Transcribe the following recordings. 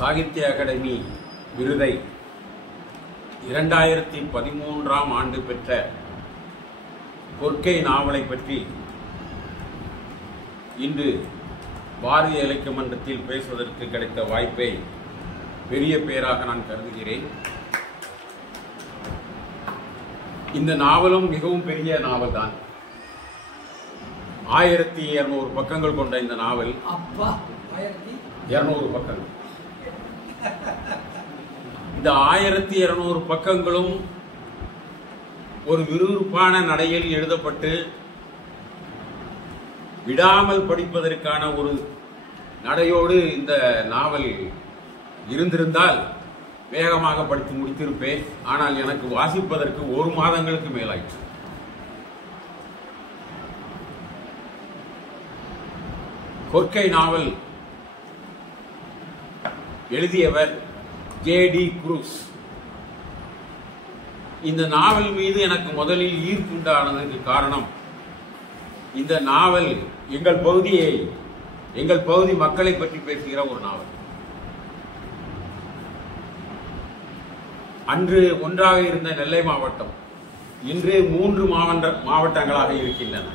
சாகித்ய அகாடமி விருதை 2013ஆம் ஆண்டு பெற்ற கொற்கை நாவலை பற்றி இன்று பாரதிய இலக்கிய மன்றத்தில் பேசுவதற்கு கிடைத்த வாய்ப்பை பெரிய பேராக நான் கருதுகிறேன். இந்த நாவலும் மிகவும் பெரிய நாவல் தான். 1200 பக்கங்கள் கொண்ட இந்த நாவல் 200 பக்கங்கள். இந்த 1200 பக்கங்களும் ஒரு விறுவிறுப்பான நடையில் எழுதப்பட்டு விடாமல் படிப்பதற்கான ஒரு நடையோடு இந்த நாவல் இருந்திருந்தால் வேகமாக படித்து முடித்திருப்பேன். ஆனால் எனக்கு வாசிப்பதற்கு 1 மாதங்களுக்கு மேலாயிற்று. கொற்கை நாவல் எழுதியவர் ஜே.டி. குரூஸ். இந்த நாவல் மீது எனக்கு முதலில் ஈர்ப்புண்டானதற்கு காரணம், இந்த நாவல் எங்கள் பகுதி மக்களை பற்றி பேசுகிற ஒரு நாவல். அன்று ஒன்றாக இருந்த நெல்லை மாவட்டம் இன்று 3 மாவட்டங்களாக இருக்கின்றன.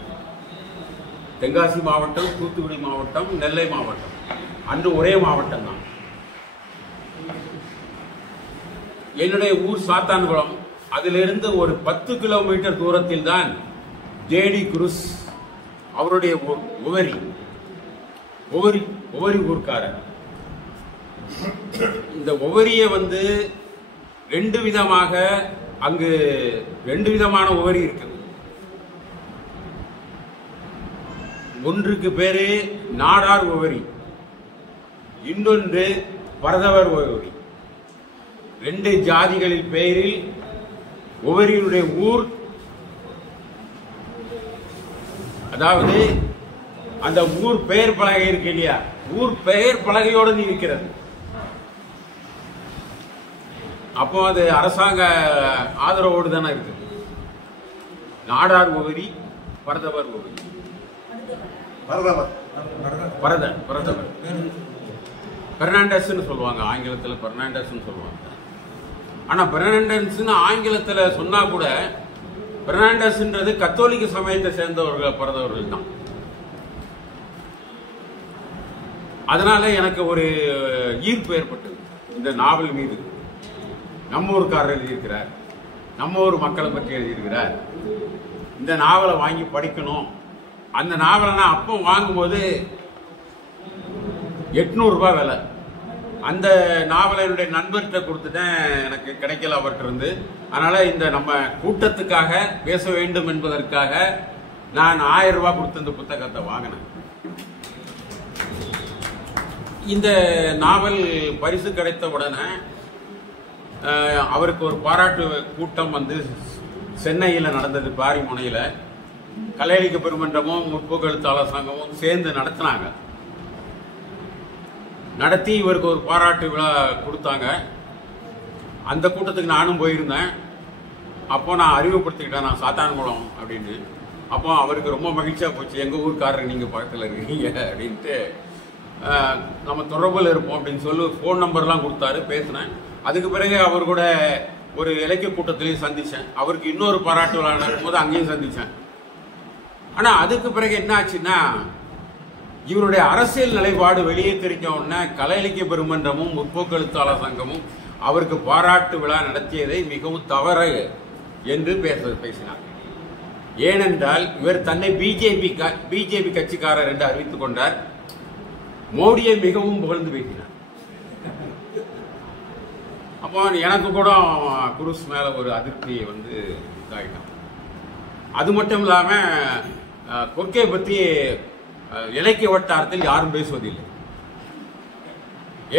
தென்காசி மாவட்டம், தூத்துக்குடி மாவட்டம், நெல்லை மாவட்டம். அன்று ஒரே மாவட்டம் தான். என்னுடைய ஊர் சாத்தான்குளம். அதிலிருந்து ஒரு 10 கிலோமீட்டர் தூரத்தில் தான் ஜே.டி. குரூஸ் அவருடைய ஒவரி ஊர்க்காரர். இந்த ஒவரியை அங்கு 2 விதமான ஒவரி இருக்கு. ஒன்றுக்கு பேரு நாடார் ஒவரி, இன்னொன்று பரதவர் ஒவரி. 2 ஜாதிகளின் பெயரில் ஒவரியுடைய ஊர், அதாவது அந்த ஊர் பெயர் பலகை இருக்கு இல்லையா, ஊர் பெயர் பலகையோடு இருக்கிறது. அப்போ அது அரசாங்க ஆதரவோடு தானே இருக்கு. நாடார் ஒவரி, பரதவர் ஒவரி. பரதவர் பெர்னாண்டஸ் சொல்லுவாங்க, ஆங்கிலத்தில் பெர்னாண்டஸ் சொல்லுவாங்க. ஆனா பெர்னாண்டஸ் ஆங்கிலத்தில் சொன்னா கூட பெர்னாண்டஸ்ன்றது கத்தோலிக்க சமயத்தை சேர்ந்தவர்கள், பரதவர்கள் தான். அதனால எனக்கு ஒரு ஈர்ப்பு ஏற்பட்டது இந்த நாவல் மீது. நம்ம ஊருக்காரர் எழுதியிருக்கிறார், நம்ம ஊர் மக்களை பற்றி எழுதியிருக்கிறார், இந்த நாவலை வாங்கி படிக்கணும். அந்த நாவலை நான் அப்போ வாங்கும்போது 800 ரூபாய் விலை. அந்த நாவலை என்னுடைய நண்பர்கிட்ட கொடுத்துட்டேன், எனக்கு கிடைக்கல அவர்கிட்ட இருந்து. அதனால இந்த நம்ம கூட்டத்துக்காக பேச வேண்டும் என்பதற்காக நான் 1000 ரூபாய் கொடுத்து இந்த புத்தகத்தை வாங்கினேன். இந்த நாவல் பரிசு கிடைத்த உடனே அவருக்கு ஒரு பாராட்டு கூட்டம் சென்னையில் நடந்தது. பாரிமுனையில் கலை இலக்கிய பெருமன்றமும் முற்போக்கு எழுத்தாளர் சங்கமும் சேர்ந்து நடத்தினாங்க. நடத்தி இவருக்கு ஒரு பாராட்டு விழா கொடுத்தாங்க. அந்த கூட்டத்துக்கு நானும் போயிருந்தேன். அப்போ நான் அறிமுகப்படுத்திக்கிட்டேன், நான் சாத்தான்குளம் அப்படின்னு. அப்போ அவருக்கு ரொம்ப மகிழ்ச்சியா போச்சு, எங்க ஊருக்காரர் நீங்க பக்கத்தில் இருக்கீங்க அப்படின்ட்டு. நம்ம தொடர்பில் இருப்போம் அப்படின்னு சொல்லி ஃபோன் நம்பர்லாம் கொடுத்தாரு, பேசினேன். அதுக்கு பிறகு அவர் கூட ஒரு இலக்கிய கூட்டத்திலையும் சந்திச்சேன். அவருக்கு இன்னொரு பாராட்டு விழா நடக்கும்போது அங்கேயும் சந்திச்சேன். ஆனா அதுக்கு பிறகு என்ன ஆச்சுன்னா, இவருடைய அரசியல் நிலைப்பாடு வெளியே தெரிஞ்ச உடனே கலை இலக்கிய பெருமன்றமும் முற்போக்கு எழுத்தாளர் சங்கமும் அவருக்கு பாராட்டு விழா நடத்தியதை மிகவும் தவறு என்று பேசினார். ஏனென்றால் இவர் தன்னை பிஜேபி கட்சிக்காரர் என்று அறிவித்துக் கொண்டார். மோடியை மிகவும் புகழ்ந்து பேசினார். அப்போ எனக்கு கூட குரூஸ் மேல ஒரு அதிருப்தியை இதாகிட்டான். அது மட்டும் இல்லாம கொற்கையை பற்றி இலக்கிய வட்டாரத்தில் யாரும் பேசுவதில்லை.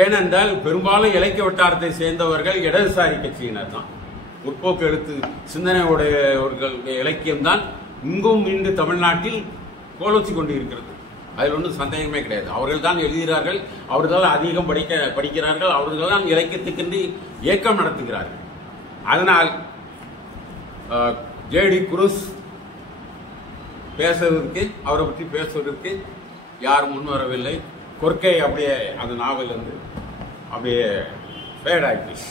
ஏனென்றால் பெரும்பாலும் இலக்கிய வட்டாரத்தை சேர்ந்தவர்கள் இடதுசாரி கட்சியினர் தான். முற்போக்கு எழுத்து சிந்தனையுடையவர்களுடைய இலக்கியம் தான் இங்கும் இன்று தமிழ்நாட்டில் கோலோச்சி கொண்டு இருக்கிறது. அதில் ஒன்றும் சந்தேகமே கிடையாது. அவர்கள் தான் எழுதுகிறார்கள், அவர்கள் தான் அதிகம் படிக்கிறார்கள், அவர்கள் தான் இலக்கியத்துக்கென்று இயக்கம் நடத்துகிறார்கள். அதனால் ஜே.டி. குரூஸ் பேசுவதற்கு, அவரை பற்றி பேசுவதற்கு யாரும் முன்வரவில்லை. கொற்கை அப்படியே அந்த நாவல் அப்படியே ஃபேட் ஆகிடுச்சு.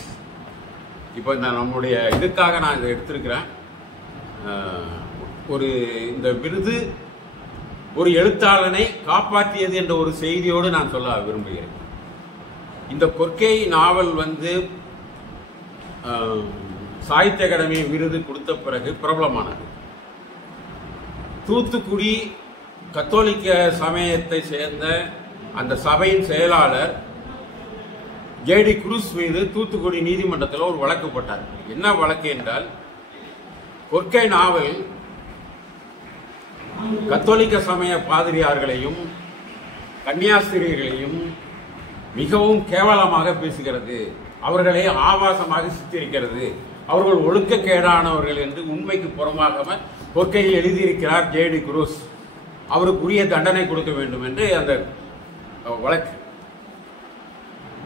இப்போ இந்த நம்முடைய இதுக்காக நான் இதை எடுத்திருக்கிறேன். ஒரு இந்த விருது ஒரு எழுத்தாளனை காப்பாற்றியது என்ற ஒரு செய்தியோடு நான் சொல்ல விரும்புகிறேன். இந்த கொற்கை நாவல் வந்து சாகித்ய அகாடமி விருது கொடுத்த பிறகு பிரபலமானது. தூத்துக்குடி கத்தோலிக்க சமயத்தை சேர்ந்த அந்த சபையின் செயலாளர் ஜேடி குரூஸ் மீது தூத்துக்குடி நீதிமன்றத்தில் ஒரு வழக்கு போட்டார். என்ன வழக்கு என்றால், கொற்கை நாவல் கத்தோலிக்க சமய பாதிரியார்களையும் கன்னியாஸ்திரியர்களையும் மிகவும் கேவலமாக பேசுகிறது, அவர்களை ஆபாசமாக சித்தரிக்கிறது, அவர்கள் ஒழுக்கக்கேடானவர்கள் என்று உண்மைக்கு புறமாக கொற்கையில் எழுதியிருக்கிறார் ஜேடி குரூஸ். அவருக்குரிய தண்டனை கொடுக்க வேண்டும் என்று அந்த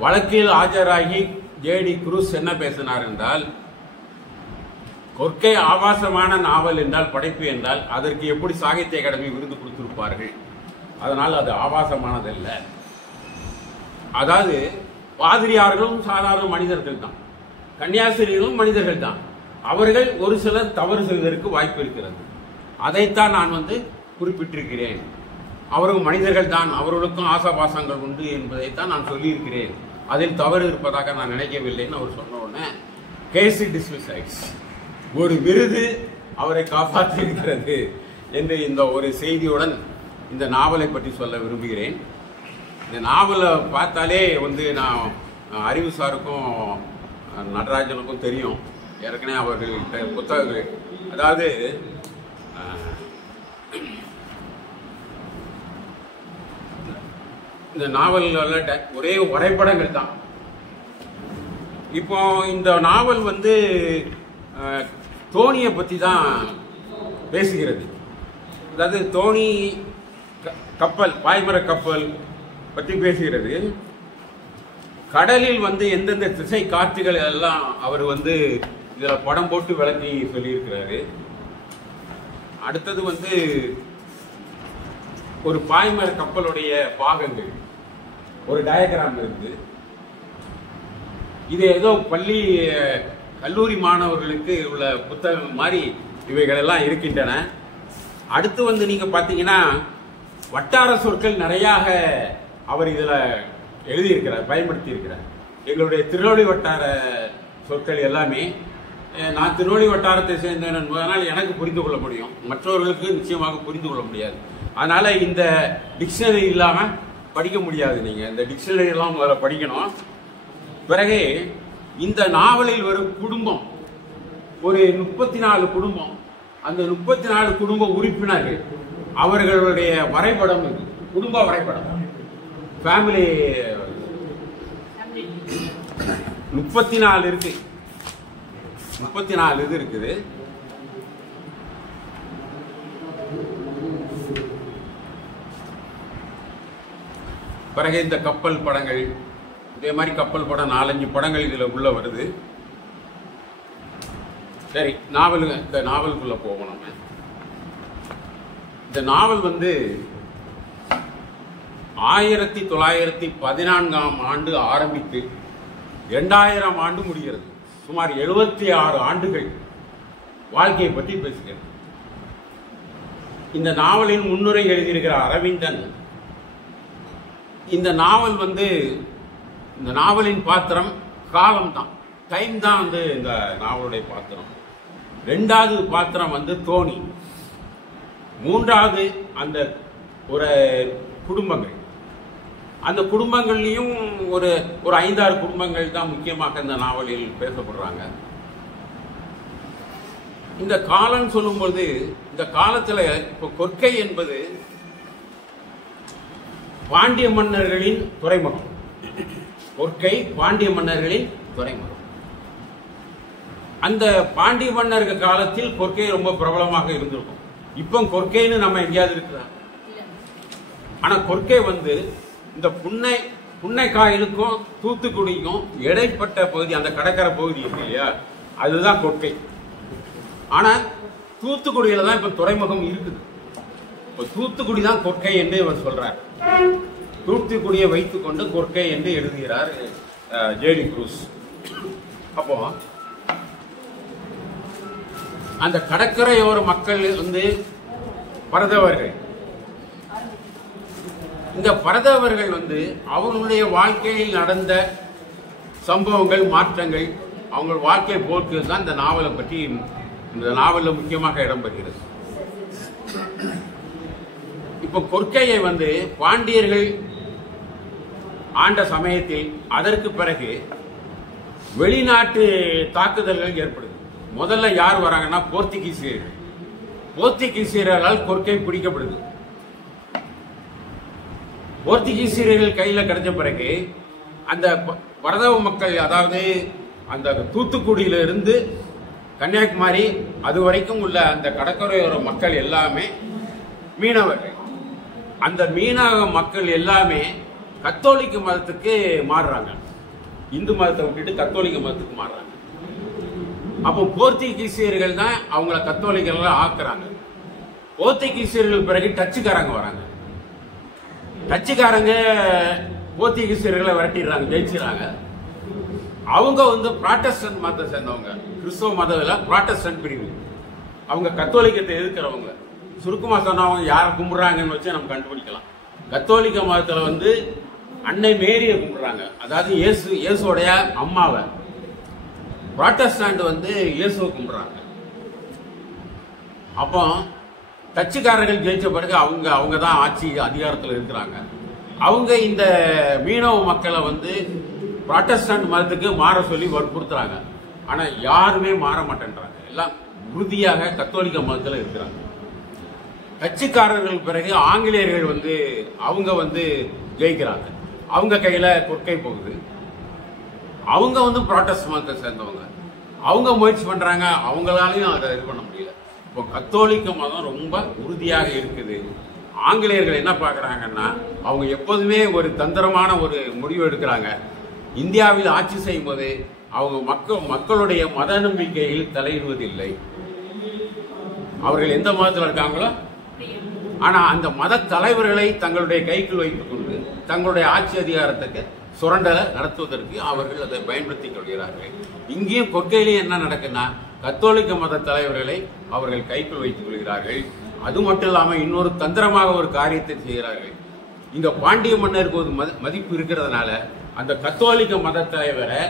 வழக்கில் ஆஜராகி ஜேடி குரூஸ் என்ன பேசினார் என்றால், கொற்கை ஆபாசமான நாவல் என்றால், படைப்பு என்றால் அதற்கு எப்படி சாகித்ய அகாடமி விருது கொடுத்திருப்பார்கள், அதனால் அது ஆபாசமானதல்ல. அதாவது பாதிரியார்களும் சாதாரண மனிதர்கள் தான், கன்னியாஸ்திரிகளும் மனிதர்கள் தான், அவர்கள் ஒரு சிலர் தவறு செய்வதற்கு வாய்ப்பு இருக்கிறது. அதைத்தான் நான் குறிப்பிட்டிருக்கிறேன். அவர்கள் மனிதர்கள் தான், அவர்களுக்கும் ஆசாபாசங்கள் உண்டு என்பதைத்தான் நான் சொல்லியிருக்கிறேன். அதில் தவறு இருப்பதாக நான் நினைக்கவில்லைன்னு அவர் சொன்ன உடனே கேஸ் டிஸ்மிஸ் ஆயிடுச்சு. ஒரு விருது அவரை காப்பாற்றியிருக்கிறது என்று இந்த ஒரு செய்தியுடன் இந்த நாவலை பற்றி சொல்ல விரும்புகிறேன். இந்த நாவலை பார்த்தாலே நான் அறிவு சாருக்கும் நடராஜனுக்கும் தெரியும், ஏற்கனவே அவர்கள் புத்தகங்கள், அதாவது இந்த நாவல்ல ஒரே வரைபடங்கள் தான். இப்போ இந்த நாவல் தோணியை பற்றி தான் பேசுகிறது. அதாவது தோணி கப்பல், பாய்மர கப்பல் பற்றி பேசுகிறது. கடலில் எந்தெந்த திசை காற்றுகள் எல்லாம் அவர் இதுல படம் போட்டு விளக்கி சொல்லியிருக்கிறாரு. அடுத்தது ஒரு பாய்மர கப்பலுடைய பாகங்கள் ஒரு டயக்ராம் இருக்கு. இது ஏதோ பள்ளி கல்லூரி மாணவர்களுக்கு உள்ள புத்தகம் மாதிரி இவைகள் எல்லாம் இருக்கின்றன. அடுத்து நீங்க பாத்தீங்கன்னா வட்டார சொற்கள் நிறையாக அவர் இதுல எழுதியிருக்கிறார், பயன்படுத்தி இருக்கிறார். எங்களுடைய திருநெல்வேலி வட்டார சொற்கள் எல்லாமே, நான் திருநெல்வேலி வட்டாரத்தை சேர்ந்தேன் என்பதனால் எனக்கு புரிந்து கொள்ள முடியும், மற்றவர்களுக்கு நிச்சயமாக புரிந்து கொள்ள முடியாது. அதனால இந்த டிக்ஷனரி இல்லாம படிக்க முடியாது. நீங்க இந்த டிக்ஷனரி எல்லாம் முதல்ல படிக்கணும். பிறகு இந்த நாவலில் வரும் குடும்பம் ஒரு 34 குடும்பம், அந்த 34 குடும்ப உறுப்பினர்கள் அவர்களுடைய வரைபடம், குடும்ப வரைபடம், ஃபேமிலி 34 இருக்கு, 34 இது இருக்குது. பிறகு இந்த கப்பல் படங்கள், இதே மாதிரி கப்பல் படம் 4-5 படங்கள் இதுல உள்ள வருது. சரி, இந்த நாவலுக்குள்ள போவோம். நம்ம இந்த நாவல் 1914ஆம் ஆண்டு ஆரம்பித்து 2000 ஆண்டு முடிகிறது. சுமார் 76 ஆண்டுகள் வாழ்க்கையை பற்றி பேசுகிறது. இந்த நாவலின் முன்னுரை எழுதியிருக்கிற அரவிந்தன், இந்த நாவல் இந்த நாவலின் பாத்திரம் காலம் தான், டைம் தான் இந்த நாவலுடைய பாத்திரம். 2வது பாத்திரம் தோணி. 3வது அந்த ஒரு குடும்பங்கள். அந்த குடும்பங்கள்லயும் ஒரு 5-6 குடும்பங்கள் தான் முக்கியமாக இந்த நாவலில் பேசப்படுறாங்க. இந்த காலம் சொல்லும்போது, இந்த காலத்துல இப்ப கொற்கை என்பது பாண்டிய மன்னர்களின் துறைமுகம். கொற்கை பாண்டிய மன்னர்களின் துறைமுகம். அந்த பாண்டிய மன்னர்கள் காலத்தில் கொற்கை ரொம்ப பிரபலமாக இருந்திருக்கும். இப்ப கொற்கைன்னு நம்ம எங்கேயாவது இருக்கிறா? ஆனா கொற்கை இந்த புன்னை காயலுக்கும் தூத்துக்குடிக்கும் இடைப்பட்ட பகுதி, அந்த கடற்கரை பகுதி இருக்கு இல்லையா, அதுதான் கொற்கை. ஆனா தூத்துக்குடியில தான் இப்ப துறைமுகம் இருக்குது. இப்ப தூத்துக்குடி தான் கொற்கை என்று இவர் சொல்றார். தூத்துக்குடியை வைத்துக் கொண்டு கொற்கை என்று எழுதுகிறார் ஜேடி குரூஸ். அப்போ அந்த கடற்கரையோர மக்கள் வந்து பரதவர்கள். இந்த பரதவர்கள் வந்து அவர்களுடைய வாழ்க்கையில் நடந்த சம்பவங்கள், மாற்றங்கள், அவங்க வாழ்க்கை போக்குகள் தான் இந்த நாவலை பற்றி இந்த நாவலில் முக்கியமாக இடம்பெறுகிறது. இப்போ கொற்கையை வந்து பாண்டியர்கள் ஆண்ட சமயத்தில் அதற்கு பிறகு வெளிநாட்டு தாக்குதல்கள் ஏற்படுது. முதல்ல யார் வராங்கன்னா போர்த்துகீசியர்கள். போர்த்துகீசியர்களால் கொற்கை பிடிக்கப்படுது. போர்த்துகீசியர்கள் கையில் கிடைச்ச பிறகு அந்த பரதவ மக்கள், அதாவது அந்த தூத்துக்குடியில இருந்து கன்னியாகுமரி அது வரைக்கும் உள்ள அந்த கடற்கரையோர மக்கள் எல்லாமே மீனவர்கள். அந்த மீனவ மக்கள் எல்லாமே கத்தோலிக்க மதத்துக்கு மாறுறாங்க. இந்து மதத்தை விட்டுட்டு கத்தோலிக்க மதத்துக்கு மாறுறாங்க. அப்போ போர்த்துகீசியர்கள் தான் அவங்கள கத்தோலிக்கர்கள் ஆக்குறாங்க. போர்த்துகீசியர்கள் பிறகு டச்சுக்காரங்க வராங்க. டச்சுக்காரங்க போர்த்துகீசியர்களை விரட்டிடுறாங்க, ஜெயிச்சிடறாங்க. அவங்க வந்து புராட்டஸ்டன்ட் மதத்தை சேர்ந்தவங்க, கிறிஸ்தவ மதத்தில் புராட்டஸ்டன்ட் பிரிவு. அவங்க கத்தோலிக்கத்தை எதிர்க்கிறவங்க. சுருக்கமா சொன்னவங்க யாரை கும்பிடுறாங்கன்னு வச்சு நம்ம கண்டுபிடிக்கலாம். கத்தோலிக்க மதத்தில் வந்து அன்னை மேரியை கும்பிடுறாங்க, அதாவது இயேசுடைய அம்மாவை. புராட்டஸ்டன்ட் வந்து இயேசுவை கும்பிடுறாங்க. அப்போ டச்சுக்காரர்கள் ஜெயிச்ச பிறகு அவங்க தான் ஆட்சி அதிகாரத்தில் இருக்கிறாங்க. அவங்க இந்த மீனவ மக்களை வந்து புராட்டஸ்டன்ட் மதத்துக்கு மாற சொல்லி வற்புறுத்துறாங்க. ஆனா யாருமே மாற மாட்டேன்றாங்க. எல்லாம் உறுதியாக கத்தோலிக்க மதத்தில் இருக்கிறாங்க. டச்சுக்காரர்கள் பிறகு ஆங்கிலேயர்கள் வந்து அவங்க வந்து ஜெயிக்கிறாங்க. அவங்க கையில கொற்கை போகுது. அவங்க வந்து புராட்டஸ்ட் மதத்தை சேர்ந்தவங்க. அவங்க முயற்சி பண்றாங்க, அவங்களாலையும் அதை இது பண்ண முடியல. இப்போ கத்தோலிக்க மதம் ரொம்ப உறுதியாக இருக்குது. ஆங்கிலேயர்கள் என்ன பார்க்கறாங்கன்னா, அவங்க எப்போதுமே ஒரு தந்திரமான ஒரு முடிவு எடுக்கிறாங்க. இந்தியாவில் ஆட்சி செய்யும் போது அவங்க மக்களுடைய மத நம்பிக்கையில் தலையிடுவதில்லை. அவர்கள் எந்த மதத்தில் இருக்காங்களோ, ஆனா அந்த மத தலைவர்களை தங்களுடைய கைக்குள் வைத்துக் கொண்டு தங்களுடைய ஆட்சி அதிகாரத்துக்கு சுரண்டலை நடத்துவதற்கு அவர்கள் அதை பயன்படுத்திக் கொள்கிறார்கள். இங்கேயும் கொற்கையிலேயே என்ன நடக்குன்னா, கத்தோலிக்க மத தலைவர்களை அவர்கள் கைக்குள் வைத்துக் கொள்கிறார்கள். அது மட்டும் இல்லாமல் இன்னொரு தந்திரமாக ஒரு காரியத்தை செய்கிறார்கள். இங்க பாண்டிய மன்னருக்கு ஒரு மதிப்பு இருக்கிறதுனால அந்த கத்தோலிக்க மத தலைவரை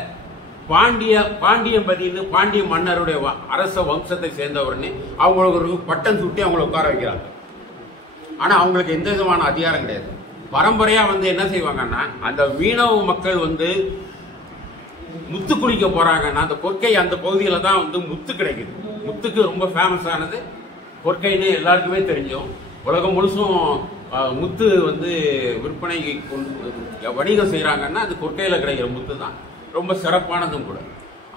பாண்டிய மன்னருடைய அரச வம்சத்தை சேர்ந்தவர்னு அவங்களுக்கு ஒரு பட்டம் சுட்டி அவங்களை உட்கார வைக்கிறாங்க. ஆனா அவங்களுக்கு எந்த விதமான அதிகாரம் கிடையாது. பரம்பரையா வந்து என்ன செய்வாங்கன்னா, அந்த மீனவ மக்கள் வந்து முத்து குளிக்க போறாங்கன்னா அந்த கொற்கை அந்த பகுதியில தான் வந்து முத்து கிடைக்குது. முத்துக்கு ரொம்ப ஃபேமஸ் ஆனது கொற்கைன்னு எல்லாருக்குமே தெரிஞ்சோம். உலகம் முழுசும் முத்து வந்து விற்பனை வணிகம் செய்யறாங்கன்னா அது கொற்கையில கிடைக்கிற முத்து தான் ரொம்ப சிறப்பானதும் கூட.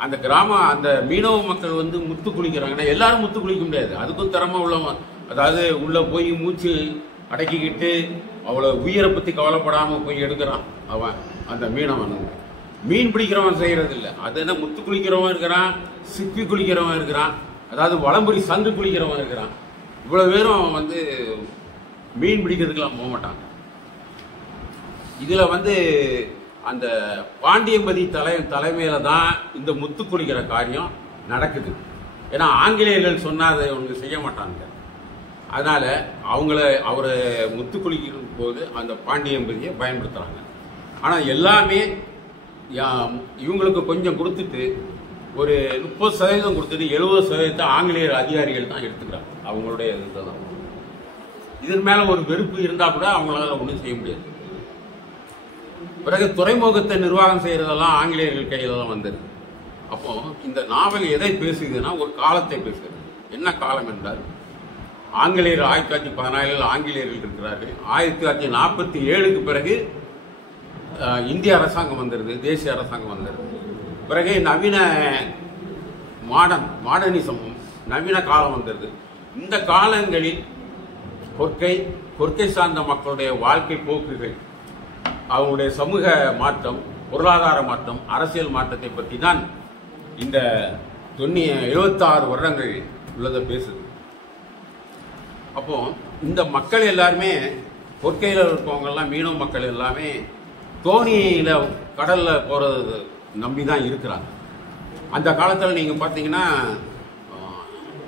அந்த அந்த மீனவ மக்கள் வந்து முத்து குளிக்கிறாங்கன்னா எல்லாரும் முத்து குளிக்க முடியாது. அதுக்கும் திறமை உள்ளவங்க, அதாவது உள்ள போய் மூச்சு அடக்கிக்கிட்டு அவ்வளவு உயிரை பத்தி கவலைப்படாம போய் எடுக்கிறான் அவன். அந்த மீனவன் மீன் பிடிக்கிறவன் செய்யறது இல்லை. அது என்ன, முத்து குளிக்கிறவன் இருக்கிறான், சிப்பி குளிக்கிறவன் இருக்கிறான், அதாவது வளம்புரி சங்கு குளிக்கிறவன் இருக்கிறான். இவ்வளவு பேரும் வந்து மீன் பிடிக்கிறதுக்கெல்லாம் போக மாட்டாங்க. இதுல வந்து அந்த பாண்டியம்பதி தலைமையில தான் இந்த முத்து குளிக்கிற காரியம் நடக்குது. ஏன்னா ஆங்கிலேயர்கள் சொன்னா அதை அவங்க செய்ய மாட்டாங்க. அதனால அவரை முத்து குளிக்கிற போது அந்த பாண்டியம்பதியை பயன்படுத்துறாங்க. ஆனா எல்லாமே இவங்களுக்கு கொஞ்சம் கொடுத்துட்டு ஒரு 30% கொடுத்துட்டு 70% ஆங்கிலேயர் அதிகாரிகள் தான் எடுத்துக்கிறாங்க. அவங்களுடைய இதுதான். இதன் மேல ஒரு வெறுப்பு இருந்தா கூட அவங்களால ஒன்றும் செய்ய முடியாது. பிறகு துறைமுகத்தை நிர்வாகம் செய்யறதெல்லாம் ஆங்கிலேயர்கள் கையில தான் வந்தது. அப்போ இந்த நாவல் எதை பேசுதுன்னா, ஒரு காலத்தை பேசுகிறது. என்ன காலம் என்றால், ஆங்கிலேயர் 1914 ஆங்கிலேயர்கள் இருக்கிறார்கள். 1947 பிறகு இந்திய அரசாங்கம் வந்துருது, தேசிய அரசாங்கம் வந்துருது. பிறகு நவீன மாடர்னிசம் நவீன காலம் வந்துருது. இந்த காலங்களில் கொற்கை சார்ந்த மக்களுடைய வாழ்க்கை போக்குகள், அவங்களுடைய சமூக மாற்றம், பொருளாதார மாற்றம், அரசியல் மாற்றத்தை பற்றி தான் இந்த 76 வருடங்கள் உள்ளதை பேசுது. அப்போ இந்த மக்கள் எல்லாருமே, கொற்கையில் இருக்கவங்க எல்லாம், மீனவ மக்கள் எல்லாமே தோணியில கடல்ல போறது நம்பி தான் இருக்கிறாங்க. அந்த காலத்தில் நீங்க பாத்தீங்கன்னா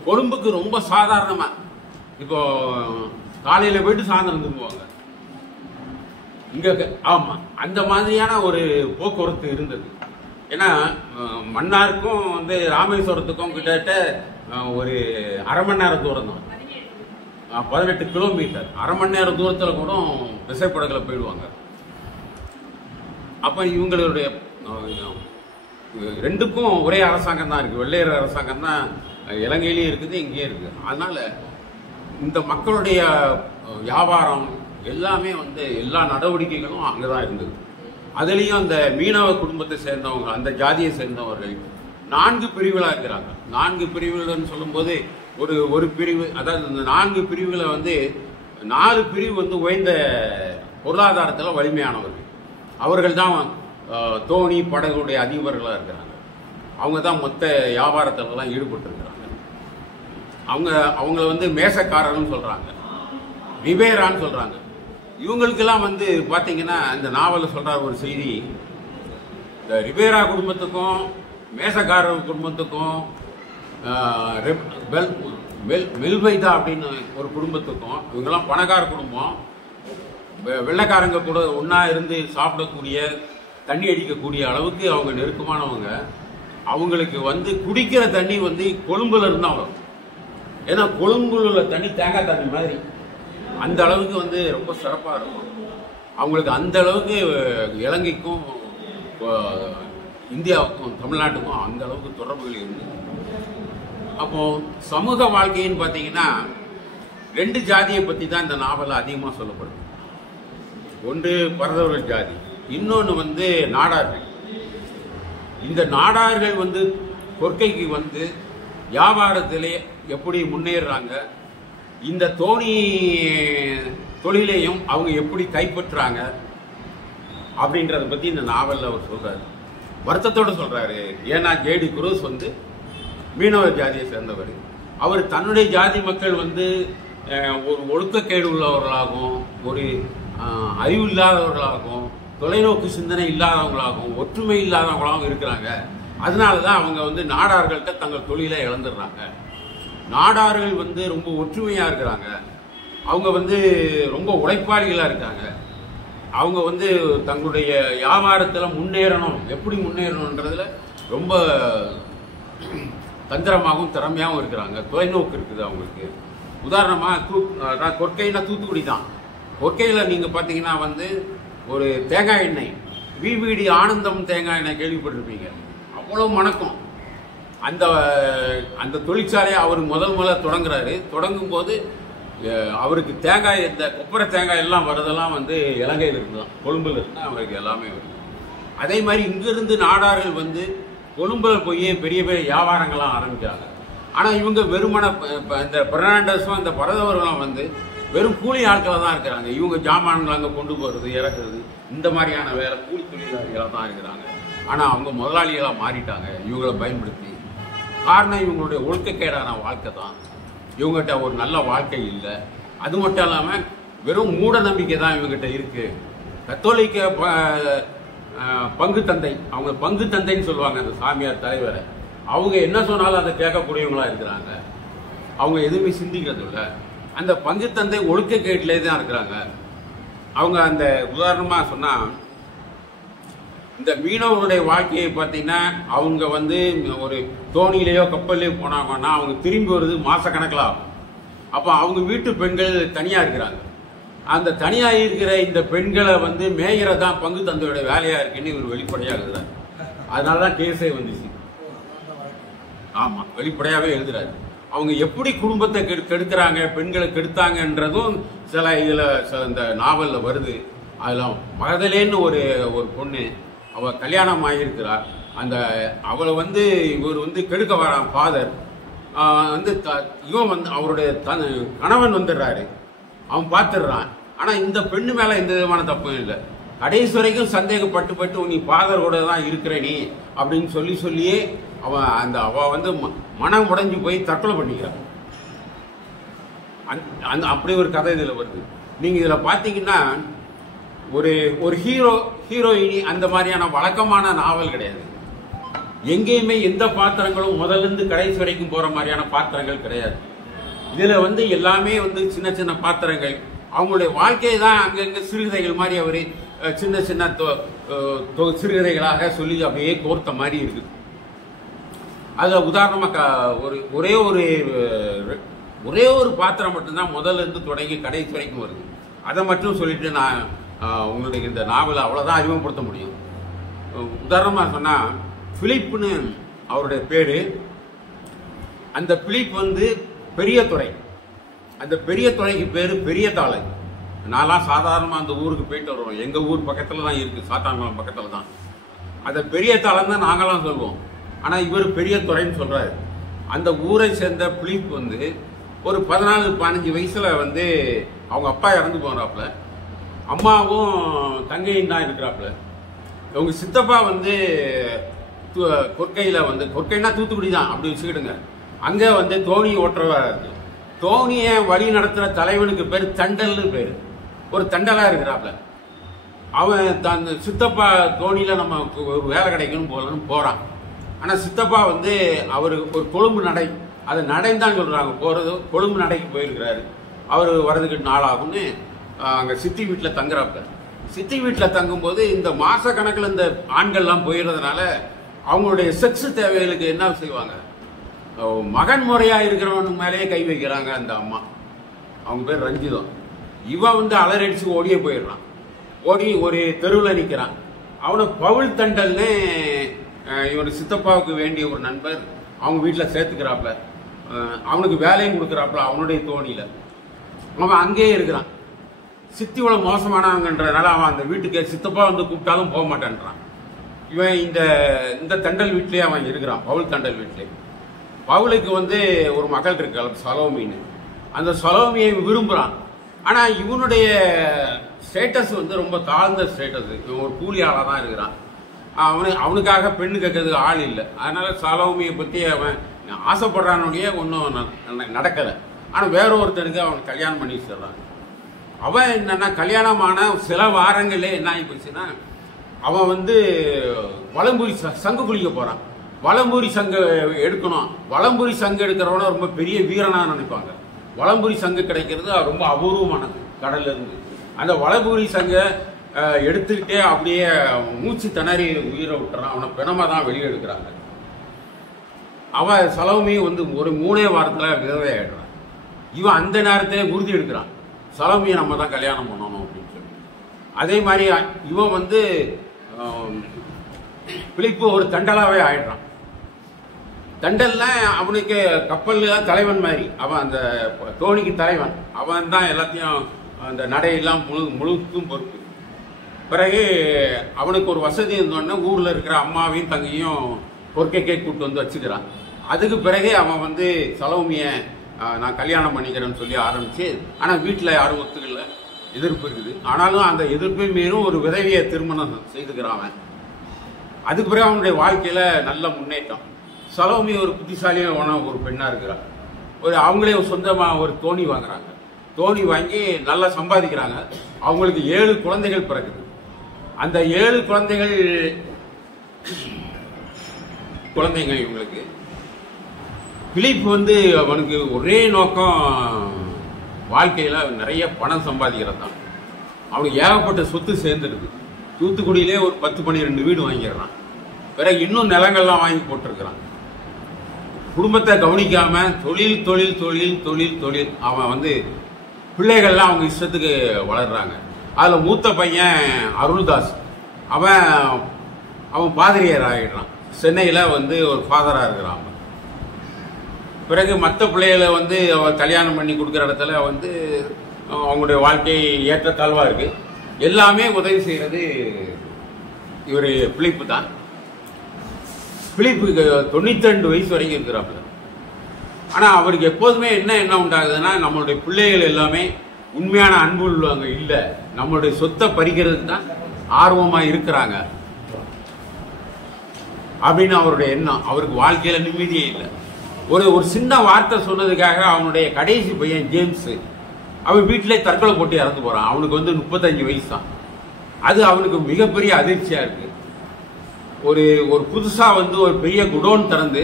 கொழும்புக்கு ரொம்ப சாதாரணமா இப்போ காலையில போயிட்டு சாயந்தரம் திரும்புவாங்க. இங்க ஆமா அந்த மாதிரியான ஒரு போக்குவரத்து இருந்தது. ஏன்னா மன்னாருக்கும் வந்து ராமேஸ்வரத்துக்கும் கிட்டத்தட்ட ஒரு அரை மணி நேரம் தூரம் தான், 18 கிலோமீட்டர். அரை மணி நேரம் தூரத்தில் கூட விசைப்படகுல போயிடுவாங்க. அப்ப இவங்களுடைய ரெண்டுக்கும் ஒரே அரசாங்கம் தான் இருக்கு, வெள்ளையர் அரசாங்கம் தான் இலங்கையிலேயும் இருக்குது, இங்கேயும் இருக்கு. அதனால இந்த மக்களுடைய வியாபாரம் எல்லாமே வந்து எல்லா நடவடிக்கைகளும் அங்கதான் இருந்தது. அதுலேயும் அந்த மீனவ குடும்பத்தை சேர்ந்தவங்க, அந்த ஜாதியை சேர்ந்தவர்கள் 4 பிரிவுகளா இருக்கிறாங்க. 4 பிரிவுகள்னு சொல்லும்போது ஒரு பிரிவு, அதாவது இந்த 4 பிரிவுகளை வந்து 4 பிரிவு வந்து உயர்ந்த பொருளாதாரத்தில் வலிமையானவர்கள். அவர்கள் தான் தோணி படகுடைய அதிபர்களாக இருக்கிறாங்க. அவங்க தான் மொத்த வியாபாரத்திலலாம் ஈடுபட்டிருக்கிறாங்க. அவங்கள வந்து மேசக்காரர்னு சொல்றாங்க, ரிவேரான்னு சொல்றாங்க. இவங்களுக்கெல்லாம் வந்து பாத்தீங்கன்னா இந்த நாவல சொல்ற ஒரு செய்தி, இந்த ரிவேரா குடும்பத்துக்கும் மேசக்காரர் குடும்பத்துக்கும் மெல்வைதா அப்படின்னு ஒரு குடும்பத்துக்கும், இவங்கெல்லாம் பணக்கார குடும்பம், வெள்ளைக்காரங்க கூட ஒன்னா இருந்து சாப்பிடக்கூடிய தண்ணி அடிக்கக்கூடிய அளவுக்கு அவங்க நெருக்கமானவங்க. அவங்களுக்கு வந்து குடிக்கிற தண்ணி வந்து கொழும்புல இருந்தா வரும். ஏன்னா கொழும்புல உள்ள தண்ணி தேங்காய் தண்ணி மாதிரி அந்த அளவுக்கு வந்து ரொம்ப சிறப்பா இருக்கும். அவங்களுக்கு அந்த அளவுக்கு இலங்கைக்கும் இந்தியாவுக்கும் தமிழ்நாட்டுக்கும் அந்த அளவுக்கு தொடர்புகள் இருந்தது. அப்போ சமூக வாழ்க்கைன்னு பார்த்தீங்கன்னா 2 ஜாதியை பற்றி தான் இந்த நாவலில் அதிகமாக சொல்லப்படுது. ஒன்று பரதவர்கள் ஜாதி, இன்னொன்று வந்து நாடார்கள். இந்த நாடார்கள் வந்து கொற்கைக்கு வந்து வியாபாரத்திலே எப்படி முன்னேறாங்க, இந்த தோணி தொழிலையும் அவங்க எப்படி கைப்பற்றாங்க அப்படின்றத பற்றி இந்த நாவலில் அவர் சொல்றாரு. வருத்தத்தோடு சொல்றாரு. ஏன்னா ஜேடி குரூஸ் வந்து மீனவ ஜாதியை சேர்ந்தவர். அவர் தன்னுடைய ஜாதி மக்கள் வந்து ஒரு ஒழுக்கக்கேடு உள்ளவர்களாகவும், ஒரு அறிவு இல்லாதவர்களாகவும், தொலைநோக்கு சிந்தனை இல்லாதவங்களாகவும், ஒற்றுமை இல்லாதவங்களாகவும் இருக்கிறாங்க. அதனாலதான் அவங்க வந்து நாடார்கள்ட்ட தங்கள் தொழிலை இழந்துடுறாங்க. நாடார்கள் வந்து ரொம்ப ஒற்றுமையா இருக்கிறாங்க, அவங்க வந்து ரொம்ப உழைப்பாளிகளா இருக்காங்க, அவங்க வந்து தங்களுடைய வியாபாரத்துல முன்னேறணும், எப்படி முன்னேறணும்ன்றதுல ரொம்ப தந்திரமாகவும் திறமையாகவும் இருக்கிறாங்க. தொலைநோக்கு இருக்குது அவங்களுக்கு. உதாரணமா கொற்கைனா தூத்துக்குடி தான். கொற்கையில நீங்க பாத்தீங்கன்னா வந்து ஒரு தேங்காய் எண்ணெய், விவிடி ஆனந்தம் தேங்காய் எண்ணெய் கேள்விப்பட்டிருப்பீங்க, அவ்வளவு மணக்கும். அந்த தொழிற்சாலையை அவர் முதல்ல தொடங்குறாரு. தொடங்கும் போது அவருக்கு தேங்காய், இந்த கொப்பரை தேங்காய் எல்லாம் வரதெல்லாம் வந்து இலங்கையில் இருக்குதான், கொழும்புல இருந்து அவருக்கு எல்லாமே வருது. அதே மாதிரி இங்கிருந்து நாடார்கள் வந்து கொழும்புல போய் பெரிய பெரிய வியாபாரங்கள்லாம் ஆரம்பிச்சாங்க. ஆனா இவங்க வெறுமன இந்த பெர்னாண்டஸும் இந்த பரதவர்களும் வந்து வெறும் கூலி ஆட்களை தான் இருக்கிறாங்க. இவங்க ஜாமான்கள் அங்கே கொண்டு போறது இறக்குறது இந்த மாதிரியான வேலை கூலி தொழிலாளிகளாக தான் இருக்கிறாங்க. ஆனா அவங்க முதலாளிகளாக மாறிட்டாங்க இவங்களை பயன்படுத்தி. காரணம் இவங்களுடைய ஒழுக்கக்கேடான வாழ்க்கை தான், இவங்ககிட்ட ஒரு நல்ல வாழ்க்கை இல்லை. அது மட்டும் இல்லாம வெறும் மூட நம்பிக்கை தான் இவங்ககிட்ட இருக்கு. கத்தோலிக்க பங்கு தந்தை, அவங்க பங்கு தந்தைன்னு சொல்லுவாங்க அந்த சாமியார் தலைவரை, அவங்க என்ன சொன்னாலும் அதை கேட்கக்கூடியவங்களா இருக்கிறாங்க. அவங்க எதுவுமே சிந்திக்கிறது இல்லை. அந்த பங்கு தந்தை ஒழுக்கக்கேட்டிலே தான் இருக்கிறாங்க. அவங்க அந்த உதாரணமா சொன்னா, இந்த மீனவர்களுடைய வாழ்க்கையை பார்த்தீங்கன்னா அவங்க வந்து ஒரு தோணியிலேயோ கப்பல்லையோ போனாங்கன்னா அவங்க திரும்பி வருது மாசக்கணக்கில் ஆகும். அப்போ அவங்க வீட்டு பெண்கள் தனியா இருக்கிறாங்க. அந்த தனியா இருக்கிற இந்த பெண்களை வந்து மேயறதான் பங்கு தந்தையோட வேலையா இருக்குன்னு இவர் வெளிப்படையா எழுதுறாரு. அதனாலதான் கேஸே வந்துச்சு. ஆமா, வெளிப்படையாவே எழுதுறாரு. அவங்க எப்படி குடும்பத்தை கெடுக்கிறாங்க, பெண்களை கெடுத்தாங்கன்றதும் சில இந்த நாவல்ல வருது. அதுல மகதலேன்னு ஒரு பொண்ணு, அவ கல்யாணம் ஆகியிருக்கிறார். அவளை வந்து இவர் வந்து கெடுக்க வரான் ஃபாதர். வந்து இவன் வந்து அவருடைய கணவன் வந்துடுறாரு, அவன் பார்த்துடுறான். ஆனா இந்த பெண்ணு மேல எந்த விதமான தப்பும் இல்லை. கடைசி வரைக்கும் சந்தேகப்பட்டு நீ ஃபாதரோட தான் இருக்கிற நீ அப்படின்னு சொல்லியே அவ வந்து மனம் உடைஞ்சு போய் தற்கொலை பண்ணிக்கிறான். அப்படி ஒரு கதை இதுல வருது. நீங்க இதுல பாத்தீங்கன்னா ஒரு ஒரு ஹீரோயினி அந்த மாதிரியான வழக்கமான நாவல் கிடையாது. எங்கேயுமே எந்த பாத்திரங்களும் முதல்ல இருந்து கடைசி வரைக்கும் போற மாதிரியான பாத்திரங்கள் கிடையாது. இதுல எல்லாமே சின்ன சின்ன பாத்திரங்கள், அவங்களுடைய வாழ்க்கையை தான் அங்கங்க சிறுகதைகள் மாதிரி அவரு சின்ன சின்ன சிறுகதைகளாக சொல்லி அப்படியே கோர்த்த மாதிரி இருக்கு. அதுல உதாரணமா ஒரே ஒரு பாத்திரம் மட்டும்தான் முதல்ல இருந்து தொடங்கி கடைசி வரைக்கும் வருது. அதை மட்டும் சொல்லிட்டு நான் உங்களுக்கு இந்த நாவலை அவ்வளவுதான் அறிமுகப்படுத்த முடியும். உதாரணமா சொன்னா, பிலிப்னு அவருடைய பேரு. அந்த பிலிப் பெரிய துறை. அந்த பெரிய துறைக்கு பேரு பெரிய தாளை. நான்லாம் சாதாரணமா அந்த ஊருக்கு போயிட்டு வருவோம். எங்க ஊர் பக்கத்துல தான் இருக்கு, சாத்தான்குளம் பக்கத்துல தான். அந்த பெரிய தாளம் தான் நாங்கெல்லாம் சொல்லுவோம். ஆனா இவர் பெரிய துறைன்னு சொல்றாரு. அந்த ஊரை சேர்ந்த பிலிப் ஒரு 14-15 வயசுல அவங்க அப்பா இறந்து போறாப்புல. அம்மாவும் தங்கையும் தான் இருக்கிறாப்புல. அவங்க சித்தப்பா கொற்கையில கொற்கைன்னா தூத்துக்குடி தான், அப்படி வச்சுக்கிடுங்க. அங்க தோணி ஓட்டுறவா இருக்கு. தோணிய வழி நடத்துற தலைவனுக்கு பேர் தண்டல்னு பேரு. ஒரு தண்டலா இருக்கிறாப்புல. அவன் அந்த சித்தப்பா தோணியில நம்ம ஒரு வேலை கிடைக்கணும் போலன்னு போறான். ஆனா சித்தப்பா அவரு ஒரு கொழும்பு நடை, அது நடைந்தான் சொல்றாங்க, போறது கொழும்பு நடைக்கு போயிருக்கிறாரு. அவரு வரதுக்கு நாளாகும்னு அங்க சித்தி வீட்டுல தங்குறாப்புல. சித்தி வீட்டுல தங்கும் போது இந்த மாச கணக்குல இந்த ஆண்கள்லாம் போயிடுறதுனால அவங்களுடைய செக்ஸ் தேவைகளுக்கு என்ன செய்வாங்க, மகன் முறையா இருக்கிறவனுக்கு மேலேயே கை வைக்கிறாங்க அந்த அம்மா. அவங்க பேர் ரஞ்சிதம். இவன் அலறடிச்சு ஓடியே போயிடுறான். ஓடி ஒரு தெருவில் நிற்கிறான். அவனை பவுல் தண்டல்னு இவன் சித்தப்பாவுக்கு வேண்டிய ஒரு நண்பர் அவங்க வீட்டில் சேர்த்துக்கிறாப்புல. அவனுக்கு வேலையும் கொடுக்குறாப்புல அவனுடைய தோணியில. அவன் அங்கேயே இருக்கிறான். சித்தி இவ்வளவு மோசமானவங்கன்றதுனால அவன் அந்த வீட்டுக்கு சித்தப்பா கூப்பிட்டாலும் போக மாட்டேன்றான். இவன் இந்த தண்டல் வீட்டிலேயே அவன் இருக்கிறான், பவுல் தண்டல் வீட்டிலே. பவுலுக்கு ஒரு மகள் இருக்கு, சலோமின்னு. அந்த சலோமியை விரும்புறான். ஆனா இவனுடைய ஸ்டேட்டஸ் ரொம்ப தாழ்ந்த ஸ்டேட்டஸ். இவன் ஒரு கூலி ஆளா தான் இருக்கிறான். அவனுக்காக பெண்ணு கேட்கறதுக்கு ஆள் இல்லை. அதனால சலோமியை பத்தி அவன் ஆசைப்படுறானுடைய ஒன்றும் நடக்கல. ஆனா வேற ஒருத்தருக்கு அவன் கல்யாணம் பண்ணி வச்சிடறான். அவன் என்னன்னா, கல்யாணமான சில வாரங்களே என்ன ஆகி போச்சுன்னா, அவன் வலம்புரி சங்கு குளிக்க போறான். வலம்புரி சங்கு எடுக்கணும். வலம்புரி சங்கு எடுக்கிறவன ரொம்ப பெரிய வீரனா நினைப்பாங்க. வலம்புரி சங்கு கிடைக்கிறது ரொம்ப அபூர்வமானது கடல்ல இருந்து. அந்த வலம்புரி சங்க எடுத்துக்கிட்டே அப்படியே மூச்சு திணறி உயிரை விட்டுறான். அவனை பிணமா தான் வெளியே எடுக்கிறாங்க. அவன் சலோமி ஒரு 3 வாரத்துல விதவை ஆயிடுறான். இவன் அந்த நேரத்திலே உறுதி எடுக்கிறான், சலோமியை நம்ம தான் கல்யாணம் பண்ணணும் அப்படின்னு சொல்லி. அதே மாதிரி இவன் பிலிப்பு ஒரு தண்டலாவே ஆயிடுறான். தண்டல்ல அவனுக்கு கப்பல் தலைவன் மாதிரி. அவன் அந்த தோணிக்கு தலைவன். அவன் தான் எல்லாத்தையும் அந்த நடையெல்லாம் முழுக்கும் பொறுப்பு. பிறகு அவனுக்கு ஒரு வசதி இருந்தோடனே ஊர்ல இருக்கிற அம்மாவையும் தங்கையும் கொற்கைக்கே கூட்டு வச்சுக்கிறான். அதுக்கு பிறகு அவன் சலோமிய நான் கல்யாணம் பண்ணிக்கிறேன்னு சொல்லி ஆரம்பிச்சு, ஆனா வீட்டுல யாரும் ஒத்துக்கல, எதிர்ப்பு இருக்குது. ஆனாலும் அந்த எதிர்ப்பை மீறும் ஒரு விதவியை திருமணம் செய்துக்கிறான் அவன். அதுக்கு பிறகு அவனுடைய வாழ்க்கையில நல்ல முன்னேற்றம். சலோமி ஒரு புத்திசாலியான ஒரு பெண்ணா இருக்கிறான். அவங்களே சொந்தமா ஒரு தோணி வாங்குறாங்க. தோணி வாங்கி நல்லா சம்பாதிக்கிறாங்க. அவங்களுக்கு 7 குழந்தைகள் பிறகுது. அந்த 7 குழந்தைங்க இவங்களுக்கு. பிலிப் அவனுக்கு ஒரே நோக்கம், வாழ்க்கையில நிறைய பணம் சம்பாதிக்கிறது தான். அவனுக்கு ஏகப்பட்ட சொத்து சேர்ந்துருக்கு. தூத்துக்குடியிலே ஒரு 10-12 வீடு வாங்கிடுறான். பிறகு இன்னும் நிலங்கள்லாம் வாங்கி போட்டிருக்கிறான். குடும்பத்தை கவனிக்காம தொழில் தொழில் தொழில் தொழில் தொழில். அவன் பிள்ளைகள்லாம் அவங்க இஷ்டத்துக்கு வளர்றாங்க. அதுல மூத்த பையன் அருள்தாஸ். அவன் பாதிரியார் ஆகிடுறான். சென்னையில ஒரு ஃபாதரா இருக்கிறான். பிறகு மற்ற பிள்ளைகளை அவன் கல்யாணம் பண்ணி கொடுக்குற இடத்துல அவங்களுடைய வாழ்க்கை ஏற்றத்தாழ்வா இருக்கு. எல்லாமே உதவி செய்யறது இவரு பிலிப்பு தான். பிலிப்புக்கு 92 வயசு வரைக்கும் இருக்கிறாப்புல. ஆனா அவருக்கு எப்போதுமே என்ன உண்டாகுதுன்னா, நம்மளுடைய பிள்ளைகள் எல்லாமே உண்மையான அன்பு உள்ளவங்க இல்ல, நம்மளுடைய சொத்தை பறிக்கிறதுக்கு தான் ஆர்வமா இருக்கிறாங்க அப்படின்னு அவருடைய எண்ணம். அவருக்கு வாழ்க்கையில நிம்மதியே இல்லை. ஒரு சின்ன வார்த்தை சொன்னதுக்காக அவனுடைய கடைசி பையன் ஜேம்ஸ் அவன் வீட்டிலே தற்கொலை போட்டு இறந்து போறான். அவனுக்கு 35 வயசு தான். அது அவனுக்கு மிகப்பெரிய அதிர்ச்சியா இருக்கு. ஒரு ஒரு புதுசா வந்து ஒரு பெரிய குடோன் திறந்து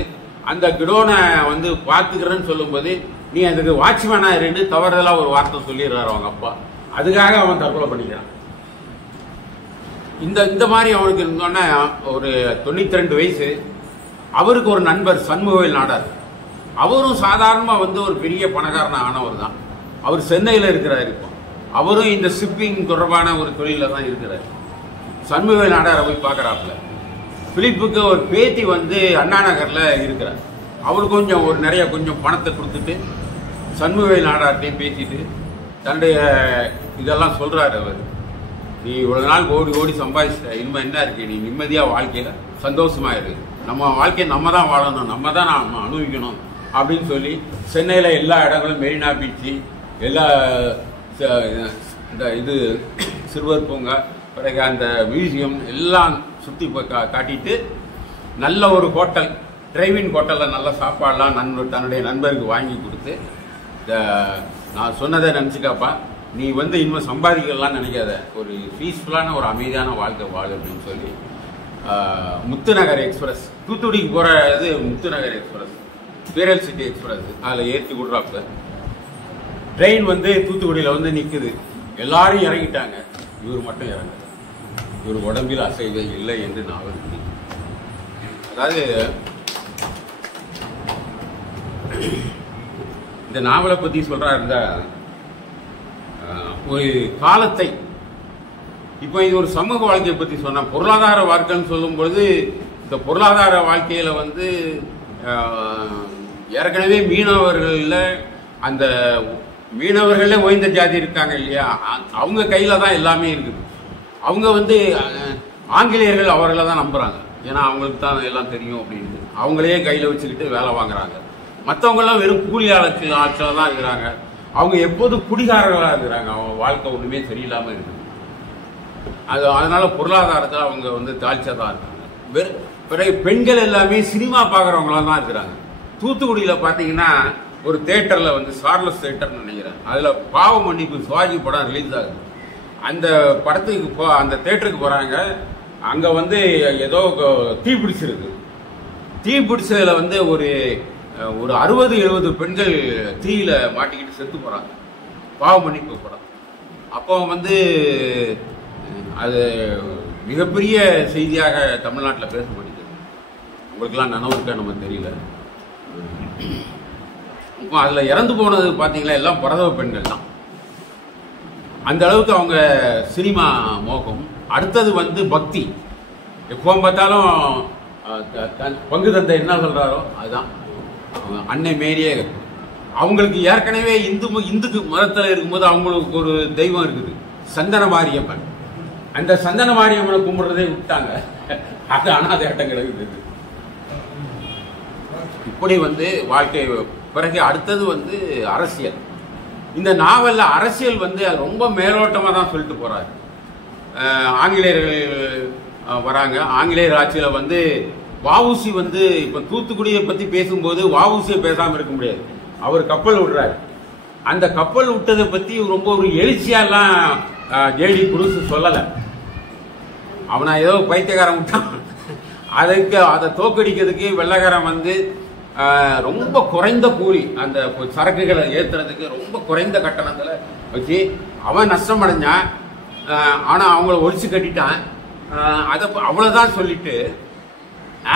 அந்த குடோனை வந்து பாத்துக்கிறேன்னு சொல்லும்போது நீ அதுக்கு வாட்ச்மேனா இருந்து தவறுதலா ஒரு வார்த்தை சொல்லிடுறாரு அவங்க அப்பா. அதுக்காக அவன் தற்கொலை பண்ணிக்கிறான். இந்த மாதிரி அவனுக்கு இருந்தோன்னா ஒரு 92 வயசு. அவருக்கு ஒரு நண்பர் சண்முகவேல் நாடார். அவரும் சாதாரணமா வந்து ஒரு பெரிய பணக்காரன ஆனவர் தான். அவர் சென்னையில் இருக்கிறார். இப்போ அவரும் இந்த ஷிப்பிங் தொடர்பான ஒரு தொழில தான் இருக்கிறார். சண்முகவேல் நாடாரை போய் பார்க்கறாப்புல. பிலிப்புக்கு ஒரு பேத்தி வந்து அண்ணா நகர்ல இருக்கிறார். அவரு கொஞ்சம் ஒரு நிறைய கொஞ்சம் பணத்தை கொடுத்துட்டு சண்முகவேல் நாடார்ட்டையும் பேசிட்டு தன்னுடைய இதெல்லாம் சொல்றாரு. அவர் நீ இவ்வளவு நாள் கோடி கோடி சம்பாதிச்சிட்ட, இனிமே என்ன இருக்கு, நீ நிம்மதியா வாழ்க்கையில சந்தோஷமா இருக்கு, நம்ம வாழ்க்கையை நம்ம தான் வாழணும், நம்ம தான் நம்ம அனுபவிக்கணும் அப்படின்னு சொல்லி சென்னையில எல்லா இடங்களும் மெரினா பீச்சு எல்லா இந்த இது சிறுவர் பூங்கா பிறகு அந்த மியூசியம் எல்லாம் சுற்றி காட்டிட்டு நல்ல ஒரு ஹோட்டல் டிரைவின் ஹோட்டலில் நல்ல சாப்பாடெல்லாம் தன்னுடைய நண்பருக்கு வாங்கி கொடுத்து நான் சொன்னதை நினச்சிக்காப்பா, நீ வந்து இனிமேல் சம்பாதிக்கலாம் நினைக்காத, ஒரு பீஸ்ஃபுல்லான ஒரு அமைதியான வாழ்க்கை வாழு அப்படின்னு சொல்லி முத்துநகர் எக்ஸ்பிரஸ் தூத்துக்குடிக்கு போகிற இது Muthunagar express pearl city express அதில் ஏற்றி விடுறாப்புல. ட்ரெயின் வந்து தூத்துக்குடியில் வந்து நிற்குது. எல்லாரும் இறங்கிட்டாங்க, இவர் மட்டும் இறங்க. இவர் உடம்பில் அசைவே இல்லை என்று நாவல். அதாவது இந்த நாவலை பற்றி சொல்றாருந்த ஒரு காலத்தை, இப்போ இது ஒரு சமூக வாழ்க்கையை பற்றி சொன்ன பொருளாதார வாழ்க்கைன்னு சொல்லும் பொழுது இந்த பொருளாதார வாழ்க்கையில வந்து ஏற்கனவே மீனவர்கள அந்த மீனவர்களே ஓய்ந்த ஜாதி இருக்காங்க இல்லையா, அவங்க கையில தான் எல்லாமே இருக்குது. அவங்க வந்து ஆங்கிலேயர்கள் அவர்களை தான் நம்புறாங்க, ஏன்னா அவங்களுக்கு தான் எல்லாம் தெரியும் அப்படின்னு அவங்களையே கையில வச்சுக்கிட்டு வேலை வாங்குறாங்க. மற்றவங்க எல்லாம் வெறும் கூலி ஆட்சியில தான் இருக்கிறாங்க. அவங்க எப்போதும் குடிகாரர்களா இருக்கிறாங்க. அவங்க வாழ்க்கை ஒண்ணுமே சரியில்லாம இருக்குது. அதனால பொருளாதாரத்தில் அவங்க வந்து தாழ்ச்சியா இருக்காங்க. பிறகு பெண்கள் எல்லாமே சினிமா பாக்குறவங்களா தான் இருக்கிறாங்க. தூத்துக்குடியில பாத்தீங்கன்னா ஒரு தியேட்டர்ல வந்து சார்லஸ் தியேட்டர்னு நினைக்கிறேன், அதுல பாவ மன்னிப்பு சிவாஜி படம் ரிலீஸ் ஆகுது. அந்த படத்துக்கு அந்த தியேட்டருக்கு போறாங்க. அங்க வந்து ஏதோ தீ பிடிச்சிருக்கு. தீ பிடிச்சதுல வந்து ஒரு 60-70 பெண்கள் தீயில மாட்டிக்கிட்டு செத்து போறாங்க. பாவ மன்னிப்பு படம். அப்போ வந்து அது மிகப்பெரிய செய்தியாக தமிழ்நாட்டில் பேசப்படுகிறது. உங்களுக்கெல்லாம் நினைவு இருக்கா நம்ம தெரியல. இப்போ அதுல இறந்து போனது பாத்தீங்களா எல்லாம் பரதவ பெண்கள் தான். அந்த அளவுக்கு அவங்க சினிமா மோகம். அடுத்தது வந்து பக்தி. எப்போ பார்த்தாலும் பங்கு தந்தை என்ன சொல்றாரோ அதுதான். அன்னை மேரியே அவங்களுக்கு ஏற்கனவே இந்துக்கு மதத்தில் இருக்கும்போது அவங்களுக்கு ஒரு தெய்வம் இருக்குது, சந்தன மாரியம்மன். அந்த சந்தன மாரியம்மனை கும்பிடுறதே விட்டாங்க. அது அனாதை ஆட்டம் கிடக்குது. இப்படி வந்து வாழ்க்கை. பிறகு அடுத்தது வந்து அரசியல். இந்த நாவல்ல அரசியல் வந்து ரொம்ப மேலோட்டமா தான் சொல்லிட்டு போறாரு. ஆங்கிலேயர்கள் வராங்க. ஆங்கிலேயர் ஆட்சியில வந்து வஉசி வந்து இப்ப தூத்துக்குடியை பத்தி பேசும்போது வஉசியை பேசாம இருக்க முடியாது. அவர் கப்பல் விடுறாரு. அந்த கப்பல் விட்டதை பத்தி ரொம்ப ஒரு எழுச்சியாலாம் ஜேடி குரூஸ் சொல்லல. அவனா ஏதோ பைத்தியக்காரன் விட்டான். அதை தோக்கடிக்கிறதுக்கு வெள்ளைக்காரன் வந்து ரொம்ப குறைந்த கூலி, அந்த சரக்குகளை ஏத்துறதுக்கு ரொம்ப குறைந்த கட்டணத்துல வச்சு அவன் நஷ்டம் அடைஞ்சான். ஆனா அவங்கள ஒழிச்சு கட்டிட்டான். அதை அவ்வளவுதான் சொல்லிட்டு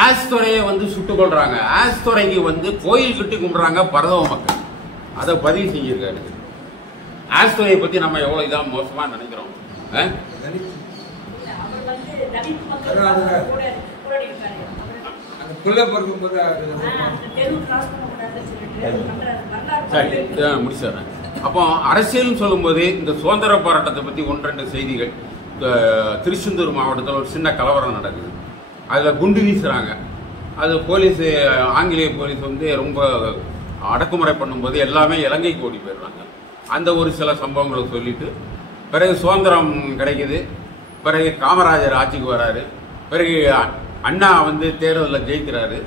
ஆஸ்துறையை வந்து சுட்டுக் கொள்றாங்க. ஆஸ்துறைக்கு வந்து கோயில் கட்டி கும்பிடுறாங்க பரதவ மக்கள். அதை பதிவு செஞ்சிருக்காரு. ஆஸ்துறையை பத்தி நம்ம எவ்வளவு இதான் மோசமா நினைக்கிறோம். முடிச்சிடறேன். அப்போ அரசியல் சொல்லும் போது இந்த சுதந்திர போராட்டத்தை பத்தி 1-2 செய்திகள். திருச்செந்தூர் மாவட்டத்தில் ஒரு சின்ன கலவரம் நடக்குது. அதுல குண்டு வீசுறாங்க. அது போலீஸ், ஆங்கிலேய போலீஸ் வந்து ரொம்ப அடக்குமுறை பண்ணும்போது எல்லாமே இலங்கைக்கு ஓடி போயிடுறாங்க. அந்த ஒரு சில சம்பவங்களை சொல்லிட்டு பிறகு சுதந்திரம் கிடைக்குது. பிறகு காமராஜர் ஆட்சிக்கு வராரு. பிறகு அண்ணா வந்து தேர்தலில் ஜெயிக்கிறாரு.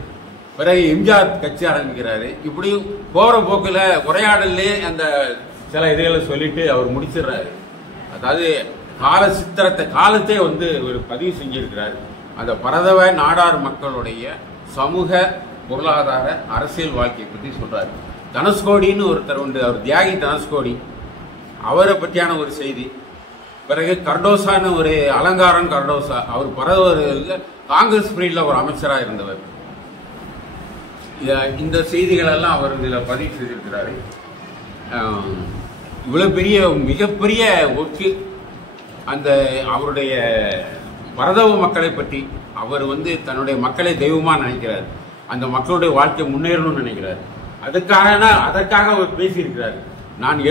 பிறகு எம்ஜிஆர் கட்சி ஆரம்பிக்கிறாரு. இப்படி போற போக்குல உரையாடலே அந்த சில இதுகளை சொல்லிட்டு அவர் முடிச்சிடுறாரு. அதாவது காலத்தை வந்து ஒரு பதிவு செஞ்சிருக்கிறார். அந்த பரதவ நாடார் மக்களுடைய சமூக பொருளாதார அரசியல் வாழ்க்கையை பற்றி சொல்றாரு. தனுஷ்கோடின்னு ஒருத்தர் உண்டு, அவர் தியாகி தனுஷ்கோடி, அவரை பற்றியான ஒரு செய்தி. பிறகு கர்டோசான்னு ஒரு அலங்காரன் கர்டோசா, அவர் பரதவர் காங்கிரஸ் பீரியட்ல ஒரு அமைச்சராக இருந்தவர். இந்த செய்திகள் எல்லாம் அவர் இதில் பதிவு செய்திருக்கிறாரு. இவ்வளவு பெரிய மிகப்பெரிய ஒர்க்கு அந்த அவருடைய பரதவ மக்களை பற்றி அவர் வந்து தன்னுடைய மக்களை தெய்வமா நினைக்கிறார். அந்த மக்களுடைய வாழ்க்கை முன்னேறணும்னு நினைக்கிறார். அதற்காக அவர் பேசியிருக்கிறார். நான்